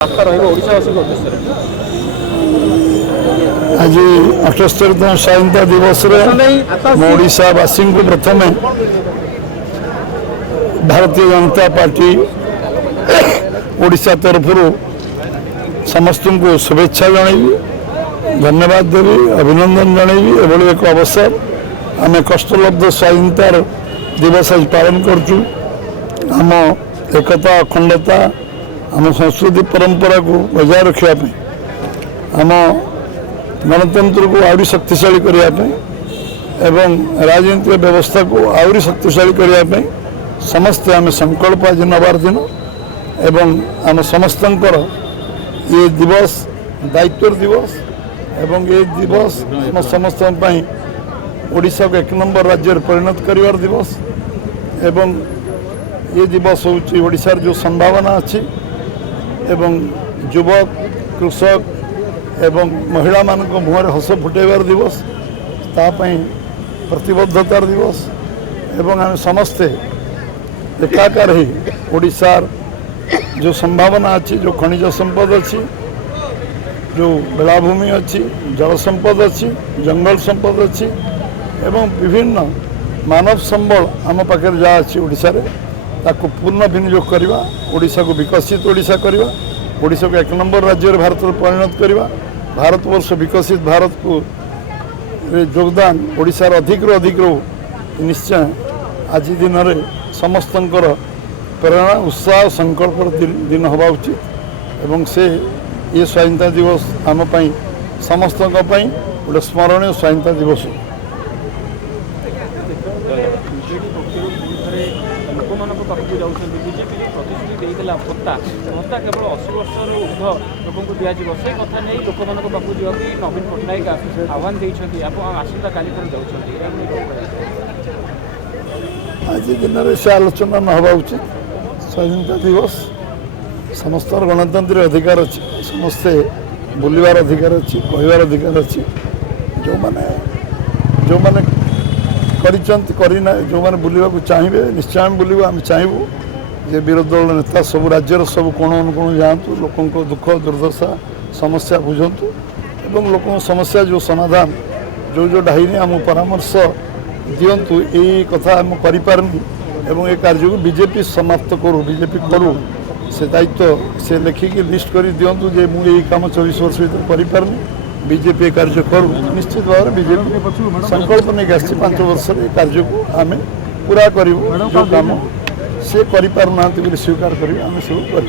आज 78तम स्वाधीनता दिवस ओडावासी को प्रथम भारतीय जनता पार्टी ओडिशा तरफ समस्त को शुभेच्छा जनइबी धन्यवाद देवी अभिनंदन जनइबी एभली एक अवसर आम कष्टलब्ध स्वाधीनतार दिवस आज पालन करचु आम एकता अखंडता आम संस्कृति परंपरा को बजाय रखापी आम गणतंत्र को आहरी शक्तिशाली करने एवं राजनीतिक व्यवस्था को आहरी शक्तिशाली करने समस्ते आम संकल्प आज नवार दिन एवं आम समस्तंकर ये दिवस दायित्व दिवस एवं ये दिवस आम समस्त ओडिशा को 1 नंबर राज्य परिणत करिवार दिवस एवं ये दिवस होची ओडिशार जो संभावना अच्छी एवं युवक कृषक एवं महिला मान मुहर हस फुटेबार दिवस तापाई प्रतिबद्धतार दिवस एवं आम समस्ते एकाकार ही ओडिशार जो संभावना अच्छी जो खनिज संपद अच्छी जो बेलाभूमि अच्छी जल संपद अच्छी जंगल संपद अच्छी एवं विभिन्न मानव संबल आम पाखे जहाँ अच्छी ओडिशा रे ताको पूर्ण विनियोग करवा ओडिशा को विकसित ओडिशा करवा ओडिशा को 1 नंबर राज्य भारत परिणत करवा भारतवर्ष विकसित भारत को योगदान ओडिशार अधिक निश्चय आज दिन में समस्तंकर प्रेरणा उत्साह संकल्प दिन हवा उचित एवं से ये स्वाधीनता दिवस आम समस्त गोटे स्मरणीय स्वाधीनता दिवस केवल 80 वर्ष ऊर्ध लोक दिज्व से कथा नहीं लोक पाक नवीन पट्टनायक आह्वान देते आसंता काली आज दिन में से आलोचना न हवा उचित स्वाधीनता दिवस समस्त गणतंत्र अधिकार अच्छी समस्ते बुलवार अधिकार अच्छी कहबार अधिकार अच्छी जो मैंने करना जो मैंने बुलवा चाहिए निश्चय आम बुलू आम चाहबू जे विरोधी दल नेता सब राज्यर सब कोण अनुकोण जातु लोकों दुख दुर्दशा समस्या बुझंतु एवं लोक समस्या जो समाधान जो जो डाहिनी आम परामर्श दिंतु यही कथा आम करें एवं ये कार्य को बीजेपी समाप्त करूँ बीजेपी करूँ से दायित्व से लिखिकी लिस्ट कर दिंतु जे मुझे काम 24 वर्ष भर करें बीजेपी कार्य करूँ निश्चित भाव में बीजेपी संकल्प नहीं आसी 5 वर्ष कार्य को आम पूरा करूँ जो काम से करिपारना स्वीकार करें आम सब कर